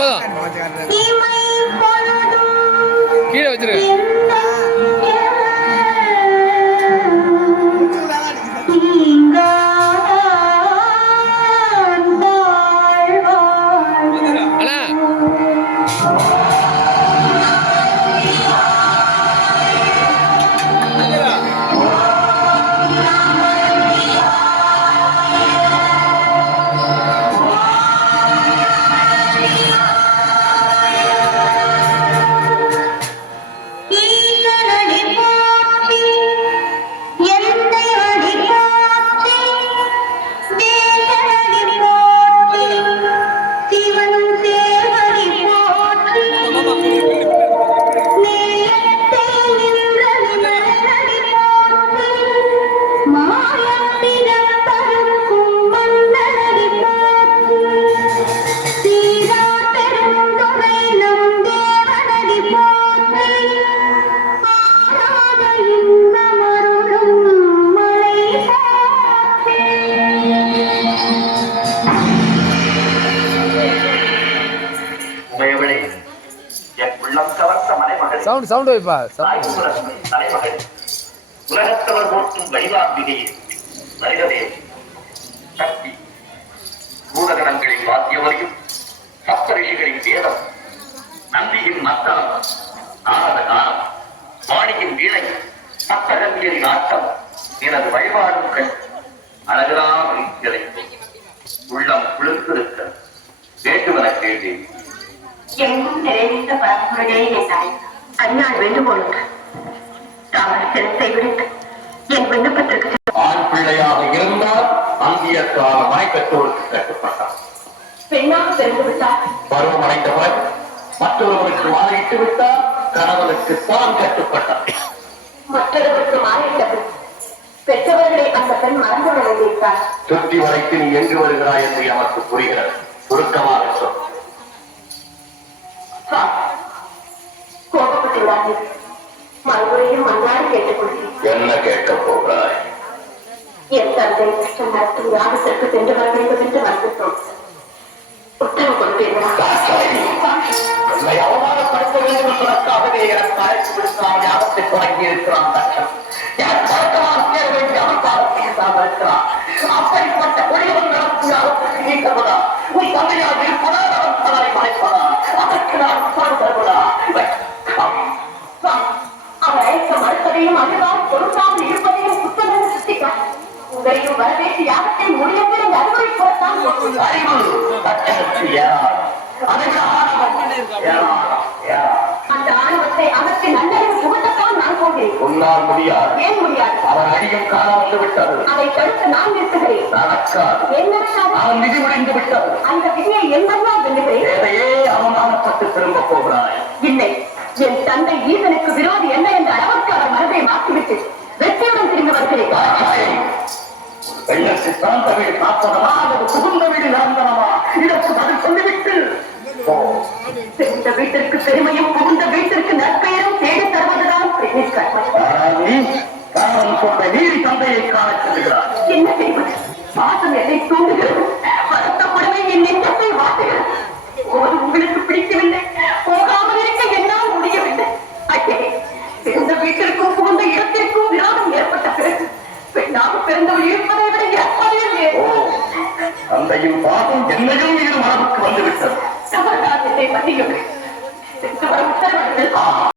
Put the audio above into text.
juega. Sound sound வைப்பா. தலைமகள். உலகத்தவர் போற்றும் வைவாம்பிகையே மனிதனே. சக்தி. பூதகணங்களின் வாத்தியவரையும் சப்தரிஷிகளின் வேதம். நந்தியின் மத்தளம் நாரத காலம். வாணியின் வீணை சப்தகந்தியரின் ஆட்டம். எனது வழிபாடும் கண் பரம்பொருளே என்றாய் அந்நாள் வேண்டுகோள் ஒன்று தாங்கள் சிரத்தை விடுத்து என் விண்ணப்பத்திற்கு ஆண் பிள்ளையாக இருந்தால் அந்தியத்தால் மனைக்கத்தோருக்கு கட்டுப்பட்டார். பெண்ணாக பிறந்து விட்டார். பருவம் அடைந்தவர் மற்றொருவருக்கு மாலையிட்டு விட்டால் கணவனுக்கு தான் கட்டுப்பட்டார். மற்றவருக்கு மாறிவிட்டது. பெற்றவர்களை அந்த பெண் மறந்து விளைவித்தார் சுற்றி வரைத்து நீ எங்கு வருகிறாய் என்று எமக்கு புரிகிறது. சுருக்கமாக சொல். மறுபடியும் மன்றாடி கேட்டுக்கொள்கிறேன். என்ன கேட்கப் போகிறாய்? என் தந்தை கஷ்டம் நடத்தும் யாகத்திற்கு சென்று வர வேண்டும் என்று வந்துள்ளோம் உத்தரவு கொடுப்பீர்களா? அவமானப்படுத்த வேண்டும் என்பதற்காகவே எனக்கு அழைத்து விடுத்தான் யாகத்தை தொடங்கி இருக்கிறான் சேர வேண்டிய இருக்கிறான் அப்படிப்பட்ட கொடியவன் நடக்கும் யாகத்திற்கு உன் தந்தையாக இருப்பதா உங்களையும் வரவேற்று யாகத்தை முடியும் இந்த அறுவடை போலத்தான் அந்த ஆணவத்தை அகற்றி நல்லறிவு புகட்டத்தான் நான் போகிறேன். உன்னால் முடியாது. ஏன் முடியாது? அவன் அடியும் காலம் வந்து விட்டது. அதை தடுக்க நான் நிறுத்துகிறேன். நடக்காது என்ன? அவன் விதி முடிந்து விட்டது. அந்த விதியை என்னெல்லாம் வெல்லுகிறேன் தேவையே அவமானப்பட்டு திரும்ப போகிறாய்? இல்லை. என் தந்தை ஈசனுக்கு விரோதி என்ன என்ற அளவுக்கு அவர் மனதை மாற்றிவிட்டு வெற்றியுடன் திரும்பி வருகிறேன். தாய், ஒரு பெண்ணுக்கு பிறந்த வீடு காப்பதமா அல்லது புகுந்த வீடு நிரந்தரமா இதற்கு பதில் சொல்லிவிட்டு. போ. இந்த வீட்டிற்கு பெருமையும் புகுந்த வீட்டிற்கு நற்பெயரும் தேடி தருவதுதான் பெண்ணின் கடமை ஆனால் நீ கணவன் சொன்ன நீதி தந்தையை காணச் செல்கிறாய் என்ன செய்வது? பாசம் என்னை தூண்டுகிறது. வருத்தப்படுமை என் நெஞ்சத்தை வாட்டுகிறது. ஒரு உங்களுக்கு பிடிக்கவில்லை. போகாமல் இருக்க என்னால் முடியவில்லை. ஐயே பிறந்த வீட்டிற்கும் புகுந்த இடத்திற்கும் விரோதம் ஏற்பட்ட பிறகு பெண்ணாக பிறந்தவள் இருப்பதை தந்தையும் பாகம் என்னையும் இது மரபுக்கு வந்துவிட்டது.